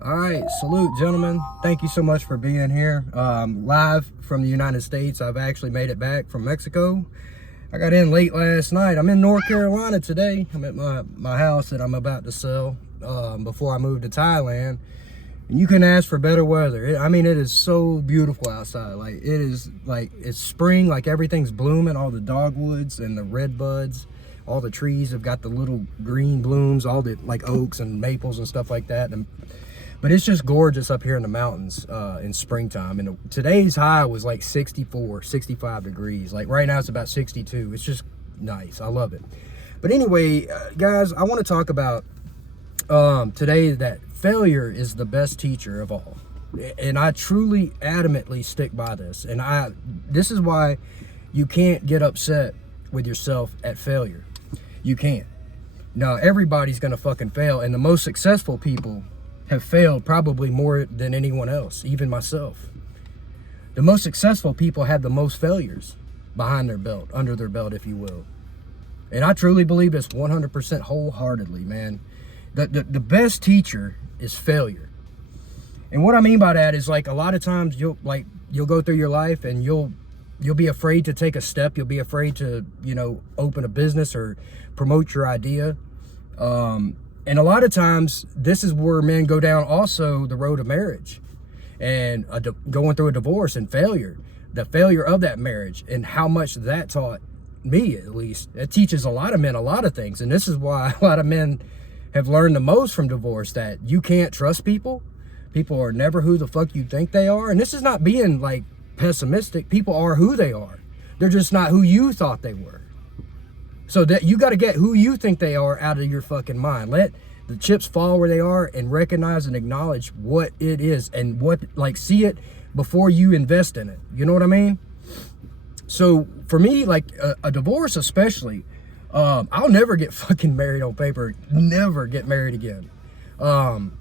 All right, salute, gentlemen. Thank you so much for being here. Live from the United States. I've actually made it back from Mexico. I got in late last night. I'm in North Carolina today. I'm at my house that I'm about to sell before I move to Thailand. And you can ask for better weather. It is so beautiful outside. It's spring, like everything's blooming. All the dogwoods and the red buds. All the trees have got the little green blooms, all the like oaks and maples and stuff like that. But it's just gorgeous up here in the mountains in springtime. And today's high was like 64, 65 degrees. Like right now it's about 62. It's just nice. I love it. But anyway, guys, I want to talk about today that failure is the best teacher of all. And I truly adamantly stick by this. And this is why you can't get upset with yourself at failure. You can't. Now, everybody's going to fucking fail. And the most successful people have failed probably more than anyone else, even myself. The most successful people have the most failures behind their belt, under their belt, if you will. And I truly believe this 100% wholeheartedly, man. The best teacher is failure. And what I mean by that is, like, a lot of times you'll go through your life and you'll be afraid to take a step. You'll be afraid to, open a business or promote your idea. And a lot of times, this is where men go down also the road of marriage and going through a divorce and failure. The failure of that marriage and how much that taught me, at least. It teaches a lot of men a lot of things. And this is why a lot of men have learned the most from divorce, that you can't trust people. People are never who the fuck you think they are. And this is not being like pessimistic. People are who they are. They're just not who you thought they were. So that you got to get who you think they are out of your fucking mind. Let the chips fall where they are and recognize and acknowledge what it is and see it before you invest in it. You know what I mean? So for me, like a divorce especially, I'll never get fucking married on paper. Never get married again. I'm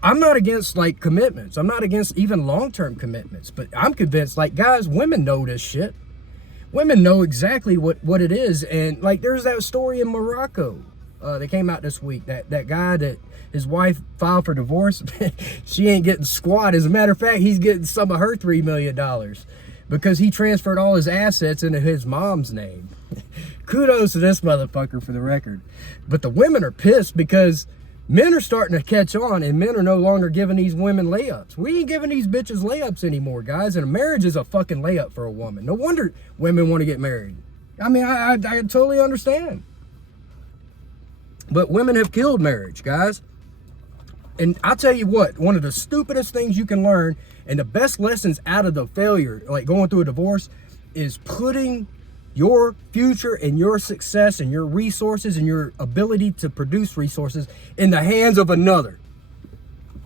not against like commitments. I'm not against even long-term commitments, but I'm convinced, like, guys, women know this shit. Women know exactly what it is. And like, there's that story in Morocco that came out this week, that guy that his wife filed for divorce. She ain't getting squat. As a matter of fact, he's getting some of her $3 million because he transferred all his assets into his mom's name. Kudos to this motherfucker, for the record. But the women are pissed because men are starting to catch on, and men are no longer giving these women layups. We ain't giving these bitches layups anymore, guys. And a marriage is a fucking layup for a woman. No wonder women want to get married. I mean, I totally understand. But women have killed marriage, guys. And I'll tell you what, one of the stupidest things you can learn and the best lessons out of the failure, like going through a divorce, is putting your future and your success and your resources and your ability to produce resources in the hands of another.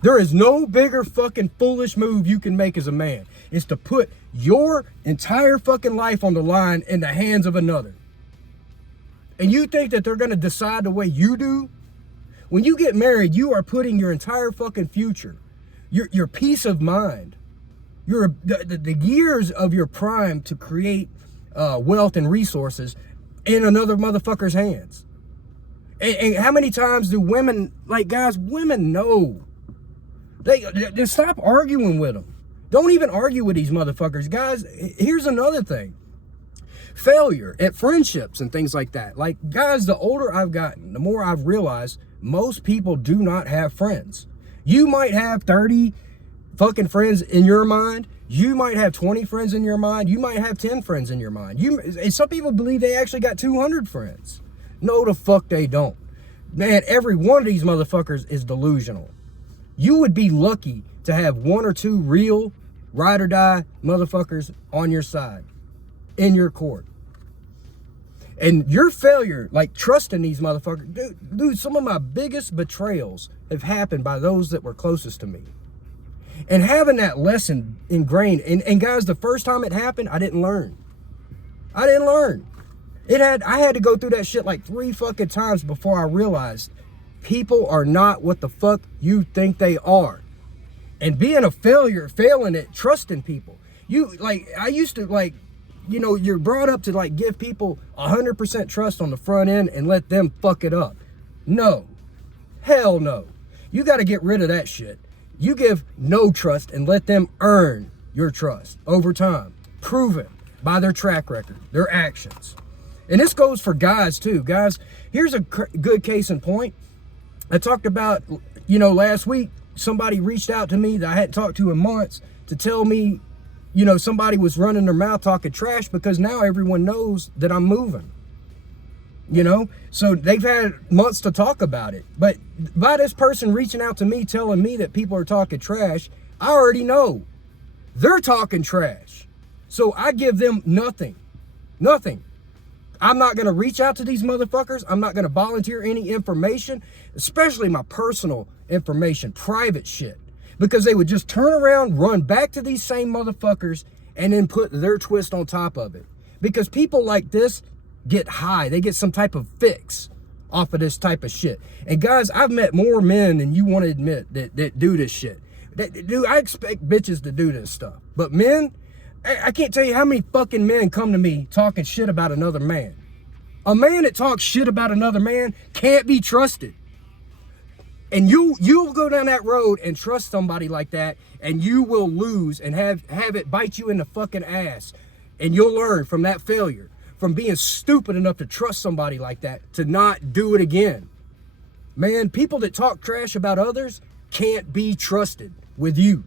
There is no bigger fucking foolish move you can make as a man. It's to put your entire fucking life on the line in the hands of another. And you think that they're going to decide the way you do? When you get married, you are putting your entire fucking future, your peace of mind, the years of your prime to create wealth and resources in another motherfucker's hands. And how many times do women, like, guys, women know. They stop arguing with them. Don't even argue with these motherfuckers. Guys, here's another thing. Failure at friendships and things like that. Like, guys, the older I've gotten, the more I've realized most people do not have friends. You might have 30 fucking friends in your mind. You might have 20 friends in your mind. You might have 10 friends in your mind. And some people believe they actually got 200 friends. No, the fuck they don't. Man, every one of these motherfuckers is delusional. You would be lucky to have one or two real ride or die motherfuckers on your side, in your court. And your failure, like trusting these motherfuckers, dude, some of my biggest betrayals have happened by those that were closest to me. And having that lesson ingrained, and guys, the first time it happened, I didn't learn. I had to go through that shit like 3 fucking times before I realized people are not what the fuck you think they are. And being a failure, failing at trusting people. I used to you're brought up to like give people 100% trust on the front end and let them fuck it up. No. Hell no. You got to get rid of that shit. You give no trust and let them earn your trust over time. Proven by their track record, their actions. And this goes for guys too. Guys, here's a good case in point. I talked about, last week, somebody reached out to me that I hadn't talked to in months to tell me, somebody was running their mouth talking trash because now everyone knows that I'm moving. So they've had months to talk about it. But by this person reaching out to me, telling me that people are talking trash, I already know they're talking trash. So I give them nothing. I'm not going to reach out to these motherfuckers. I'm not going to volunteer any information, especially my personal information, private shit, because they would just turn around, run back to these same motherfuckers, and then put their twist on top of it. Because people like this get high. They get some type of fix off of this type of shit. And guys, I've met more men than you want to admit that do this shit. I expect bitches to do this stuff. But men, I can't tell you how many fucking men come to me talking shit about another man. A man that talks shit about another man can't be trusted. And you'll go down that road and trust somebody like that, and you will lose and have it bite you in the fucking ass. And you'll learn from that failure, from being stupid enough to trust somebody like that, to not do it again. Man, people that talk trash about others can't be trusted with you.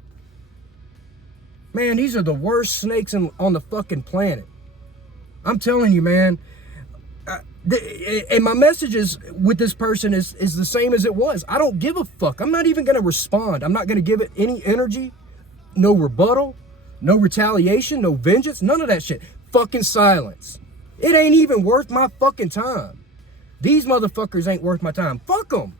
Man, these are the worst snakes on the fucking planet. I'm telling you, man. And my messages with this person is the same as it was. I don't give a fuck. I'm not even going to respond. I'm not going to give it any energy. No rebuttal. No retaliation. No vengeance. None of that shit. Fucking silence. It ain't even worth my fucking time. These motherfuckers ain't worth my time. Fuck them.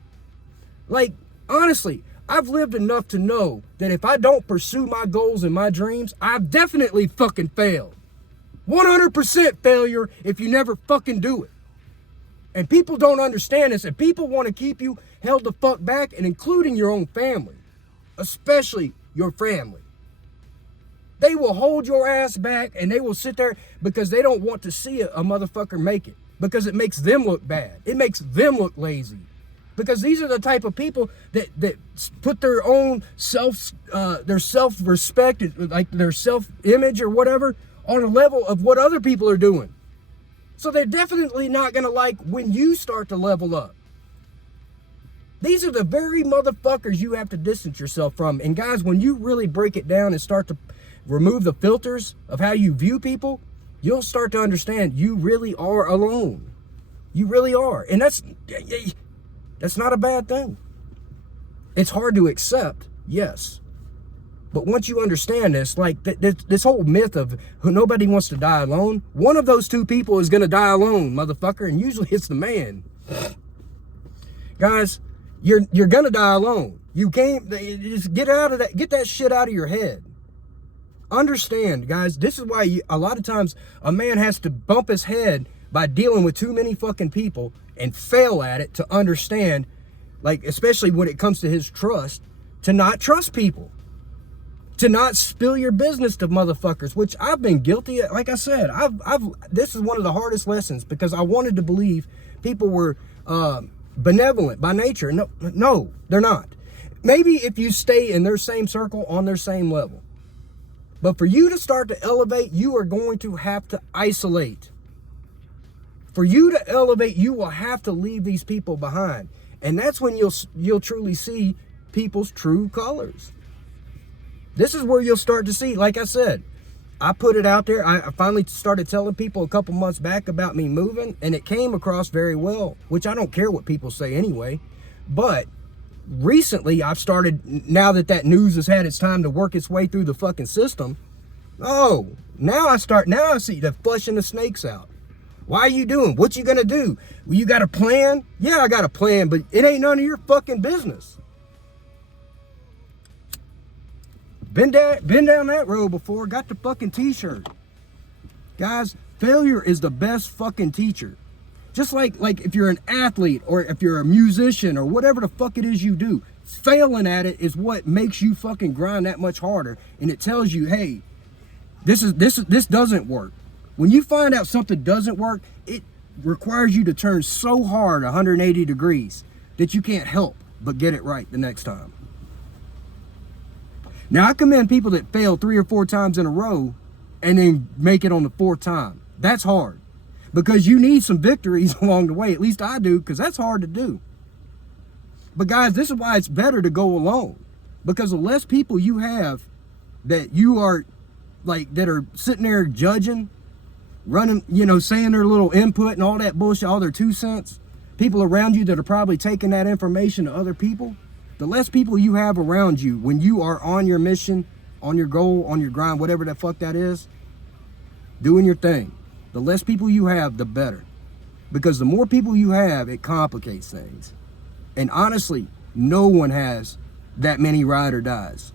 Like, honestly, I've lived enough to know that if I don't pursue my goals and my dreams, I've definitely fucking failed. 100% failure if you never fucking do it. And people don't understand this, and people want to keep you held the fuck back, and including your own family, especially your family. They will hold your ass back, and they will sit there because they don't want to see a motherfucker make it, because it makes them look bad. It makes them look lazy. Because these are the type of people that put their own their self-respect, like their self-image or whatever, on a level of what other people are doing. So they're definitely not going to like when you start to level up. These are the very motherfuckers you have to distance yourself from. And guys, when you really break it down and start to remove the filters of how you view people, you'll start to understand you really are alone. You really are. And that's not a bad thing. It's hard to accept, yes. But once you understand this, like this whole myth of nobody wants to die alone, one of those two people is going to die alone, motherfucker, and usually it's the man. Guys, you're going to die alone. You can't, just get that shit out of your head. Understand, guys, this is why a lot of times a man has to bump his head by dealing with too many fucking people and fail at it to understand, like, especially when it comes to his trust, to not trust people. To not spill your business to motherfuckers, which I've been guilty of. Like I said, this is one of the hardest lessons, because I wanted to believe people were benevolent by nature. No, they're not. Maybe if you stay in their same circle, on their same level. But for you to start to elevate, you are going to have to isolate. For you to elevate, you will have to leave these people behind. And that's when you'll truly see people's true colors. This is where you'll start to see, like I said, I put it out there. I finally started telling people a couple months back about me moving, and it came across very well, which I don't care what people say anyway. But recently I've started, now that news has had its time to work its way through the fucking system, now I see the flushing the snakes out. Why are you doing? What you gonna do? Well, you got a plan? Yeah, I got a plan, but it ain't none of your fucking business. Been down that road before, got the fucking t-shirt. Guys, failure is the best fucking teacher. Just like if you're an athlete or if you're a musician or whatever the fuck it is you do, failing at it is what makes you fucking grind that much harder. And it tells you, hey, this doesn't work. When you find out something doesn't work, it requires you to turn so hard 180 degrees that you can't help but get it right the next time. Now, I commend people that fail 3 or 4 times in a row and then make it on the 4th time. That's hard because you need some victories along the way. At least I do, because that's hard to do. But guys, this is why it's better to go alone, because the less people you have that you are like, that are sitting there judging, running, you know, saying their little input and all that bullshit, all their 2 cents, people around you that are probably taking that information to other people, the less people you have around you when you are on your mission, on your goal, on your grind, whatever the fuck that is, doing your thing, the less people you have, the better. Because the more people you have, it complicates things. And honestly, no one has that many ride or dies.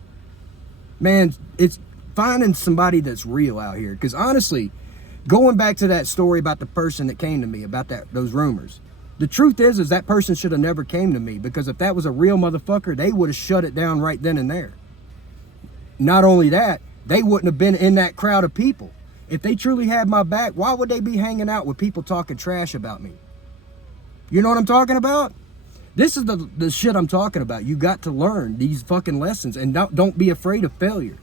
Man, it's finding somebody that's real out here. Because honestly, going back to that story about the person that came to me about those rumors, the truth is that person should have never came to me, because if that was a real motherfucker, they would have shut it down right then and there. Not only that, they wouldn't have been in that crowd of people. If they truly had my back, why would they be hanging out with people talking trash about me? You know what I'm talking about? This is the shit I'm talking about. You got to learn these fucking lessons, and don't be afraid of failure.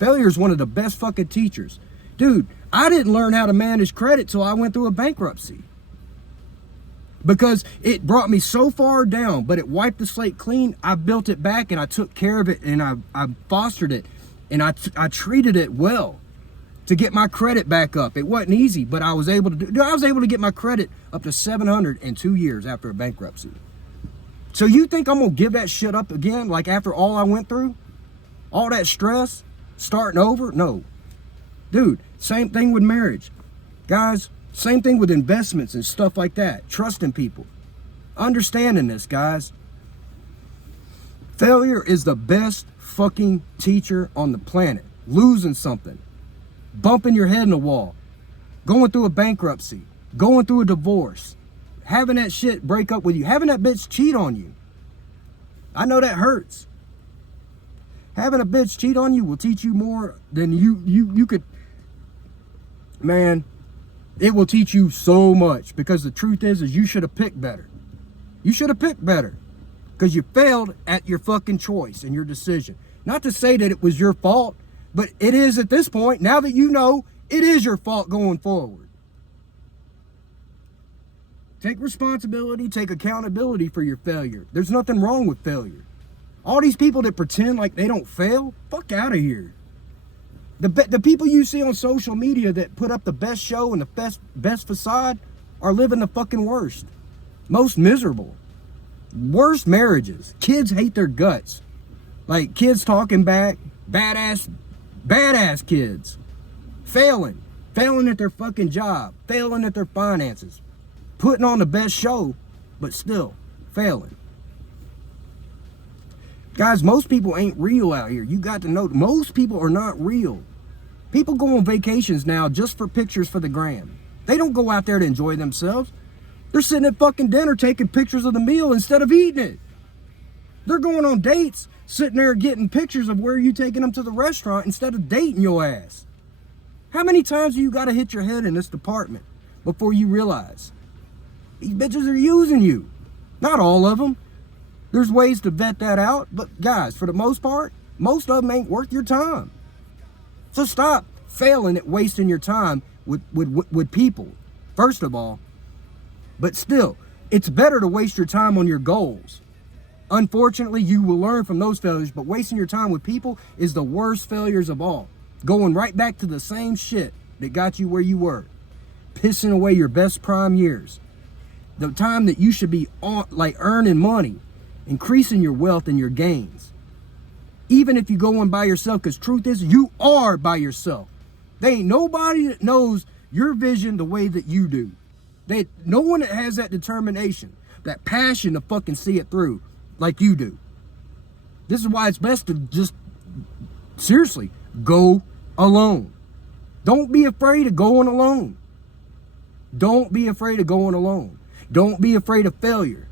Failure is one of the best fucking teachers. Dude, I didn't learn how to manage credit till I went through a bankruptcy. Because it brought me so far down, but it wiped the slate clean. I built it back and I took care of it, and I fostered it, and I treated it well to get my credit back up. It wasn't easy, but I was able to get my credit up to 700 in 2 years after a bankruptcy. So you think I'm gonna give that shit up again? Like, after all I went through, all that stress, starting over? No. Dude, same thing with marriage. Guys, same thing with investments and stuff like that. Trusting people. Understanding this, guys. Failure is the best fucking teacher on the planet. Losing something. Bumping your head in the wall. Going through a bankruptcy. Going through a divorce. Having that shit break up with you. Having that bitch cheat on you. I know that hurts. Having a bitch cheat on you will teach you more than you could. Man, it will teach you so much, because the truth is you should have picked better. You should have picked better, because you failed at your fucking choice and your decision. Not to say that it was your fault, but it is at this point. Now that you know, it is your fault going forward. Take responsibility, take accountability for your failure. There's nothing wrong with failure. All these people that pretend like they don't fail, fuck out of here. The people you see on social media that put up the best show and the best facade are living the fucking worst. Most miserable. Worst marriages. Kids hate their guts. Like, kids talking back. Badass kids. Failing at their fucking job. Failing at their finances. Putting on the best show, but still failing. Guys, most people ain't real out here. You got to know, most people are not real. People go on vacations now just for pictures for the gram. They don't go out there to enjoy themselves. They're sitting at fucking dinner taking pictures of the meal instead of eating it. They're going on dates, sitting there getting pictures of where you taking them to the restaurant instead of dating your ass. How many times do you got to hit your head in this department before you realize these bitches are using you? Not all of them. There's ways to vet that out, but guys, for the most part, most of them ain't worth your time. So stop failing at wasting your time with people, first of all. But still, it's better to waste your time on your goals. Unfortunately, you will learn from those failures, but wasting your time with people is the worst failures of all. Going right back to the same shit that got you where you were. Pissing away your best prime years. The time that you should be on, like, earning money. Increasing your wealth and your gains. Even if you go in by yourself, because truth is, you are by yourself. There ain't nobody that knows your vision the way that you do. No one that has that determination, that passion to fucking see it through like you do. This is why it's best to just, seriously, go alone. Don't be afraid of going alone. Don't be afraid of going alone. Don't be afraid of failure.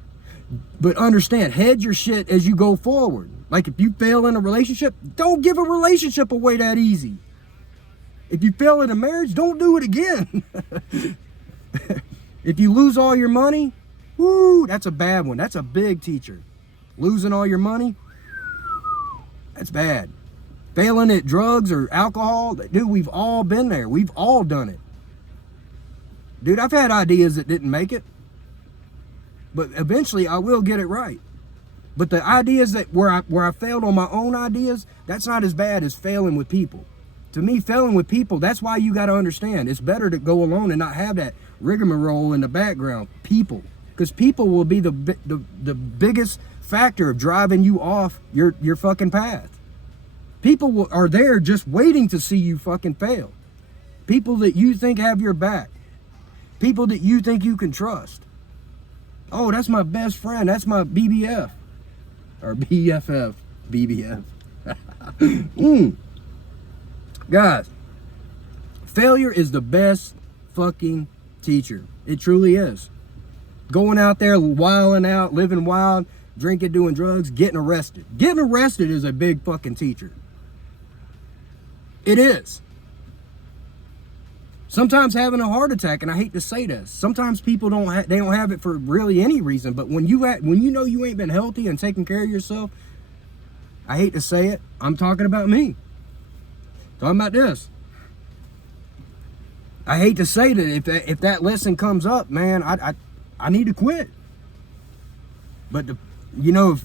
But understand, hedge your shit as you go forward. Like, if you fail in a relationship, don't give a relationship away that easy. If you fail in a marriage, don't do it again. If you lose all your money, woo, that's a bad one. That's a big teacher. Losing all your money, That's bad. Failing at drugs or alcohol, dude, we've all been there. We've all done it. Dude, I've had ideas that didn't make it, but eventually I will get it right. But the ideas that where I failed on my own ideas, that's not as bad as failing with people. To me, failing with people, that's why you got to understand. It's better to go alone and not have that rigmarole in the background. People. Because people will be the biggest factor of driving you off your fucking path. People are there just waiting to see you fucking fail. People that you think have your back. People that you think you can trust. Oh, that's my best friend. That's my BBF. Or BFF. BBF. Guys, failure is the best fucking teacher. It truly is. Going out there, wilding out, living wild, drinking, doing drugs, getting arrested. Getting arrested is a big fucking teacher. It is. Sometimes having a heart attack, and I hate to say this, sometimes people don't have it for really any reason. But when you know you ain't been healthy and taking care of yourself, I hate to say it, I'm talking about me. Talking about this. I hate to say that if that lesson comes up, man, I need to quit. But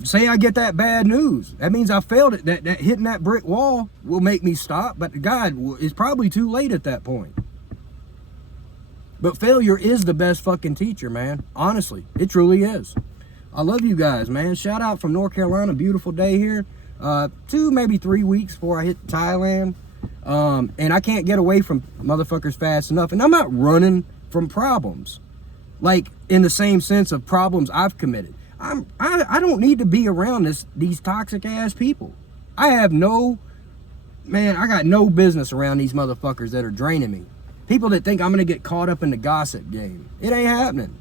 say I get that bad news, that means I failed it. That hitting that brick wall will make me stop. But God, it's probably too late at that point. But failure is the best fucking teacher, man. Honestly, it truly is. I love you guys, man. Shout out from North Carolina. Beautiful day here. 2, maybe 3 weeks before I hit Thailand. And I can't get away from motherfuckers fast enough. And I'm not running from problems. Like, in the same sense of problems I've committed. I don't need to be around these toxic ass people. I got no business around these motherfuckers that are draining me. People that think I'm gonna get caught up in the gossip game. It ain't happening.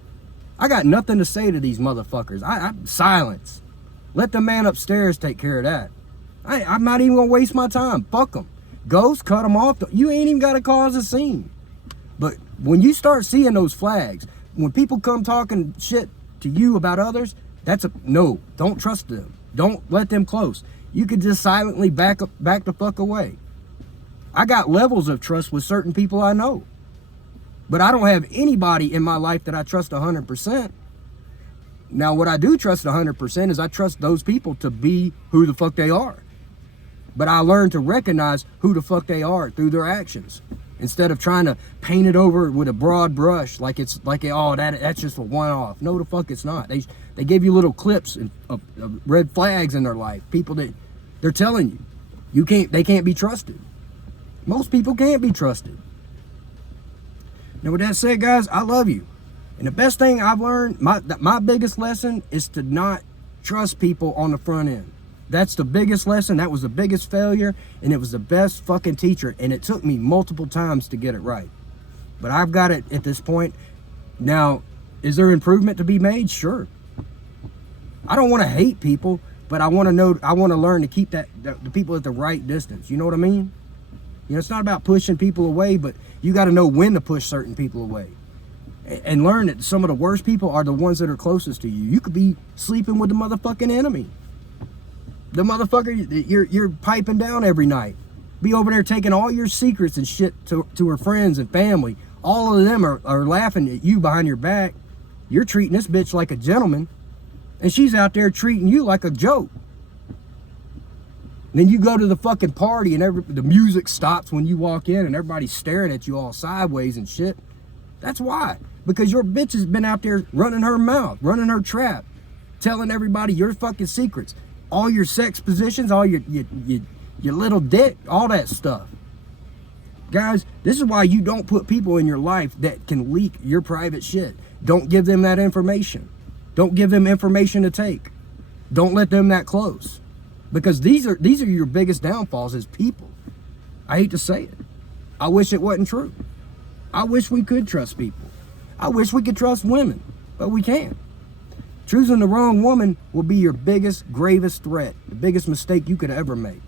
I got nothing to say to these motherfuckers. I silence. Let the man upstairs take care of that. I'm not even gonna waste my time. Fuck them. Ghost, cut them off. You ain't even gotta cause a scene. But when you start seeing those flags, when people come talking shit to you about others, that's a no. Don't trust them. Don't let them close. You could just silently back the fuck away. I got levels of trust with certain people I know. But I don't have anybody in my life that I trust 100%. Now, what I do trust 100% is I trust those people to be who the fuck they are. But I learned to recognize who the fuck they are through their actions. Instead of trying to paint it over with a broad brush like that's just a one-off. No, the fuck it's not. They give you little clips of red flags in their life. People that they're telling you they can't be trusted. Most people can't be trusted. Now, with that said, guys, I love you. And the best thing I've learned, my biggest lesson is to not trust people on the front end. That's the biggest lesson. That was the biggest failure. And it was the best fucking teacher. And it took me multiple times to get it right. But I've got it at this point. Now, is there improvement to be made? Sure. I don't want to hate people, but I want to learn to keep the people at the right distance. You know what I mean? It's not about pushing people away, but you got to know when to push certain people away. And learn that some of the worst people are the ones that are closest to you. You could be sleeping with the motherfucking enemy. The motherfucker you're piping down every night. Be over there taking all your secrets and shit to her friends and family. All of them are laughing at you behind your back. You're treating this bitch like a gentleman. And she's out there treating you like a joke. And then you go to the fucking party and the music stops when you walk in and everybody's staring at you all sideways and shit. That's why. Because your bitch has been out there running her mouth, running her trap, telling everybody your fucking secrets, all your sex positions, all your little dick, all that stuff. Guys, this is why you don't put people in your life that can leak your private shit. Don't give them that information. Don't give them information to take. Don't let them that close. Because these are your biggest downfalls as people. I hate to say it. I wish it wasn't true. I wish we could trust people. I wish we could trust women, but we can't. Choosing the wrong woman will be your biggest, gravest threat, the biggest mistake you could ever make.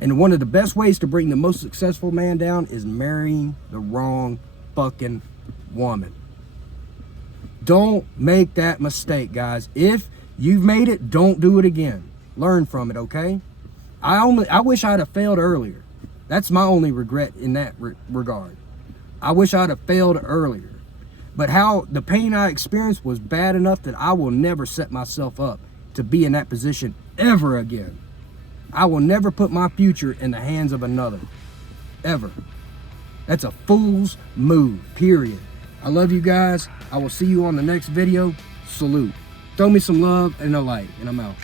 And one of the best ways to bring the most successful man down is marrying the wrong fucking woman. Don't make that mistake, guys. If you've made it, don't do it again. Learn from it, okay? I wish I'd have failed earlier. That's my only regret in that regard. I wish I'd have failed earlier. But how the pain I experienced was bad enough that I will never set myself up to be in that position ever again. I will never put my future in the hands of another. Ever. That's a fool's move, period. I love you guys. I will see you on the next video. Salute. Throw me some love and a like, and I'm out.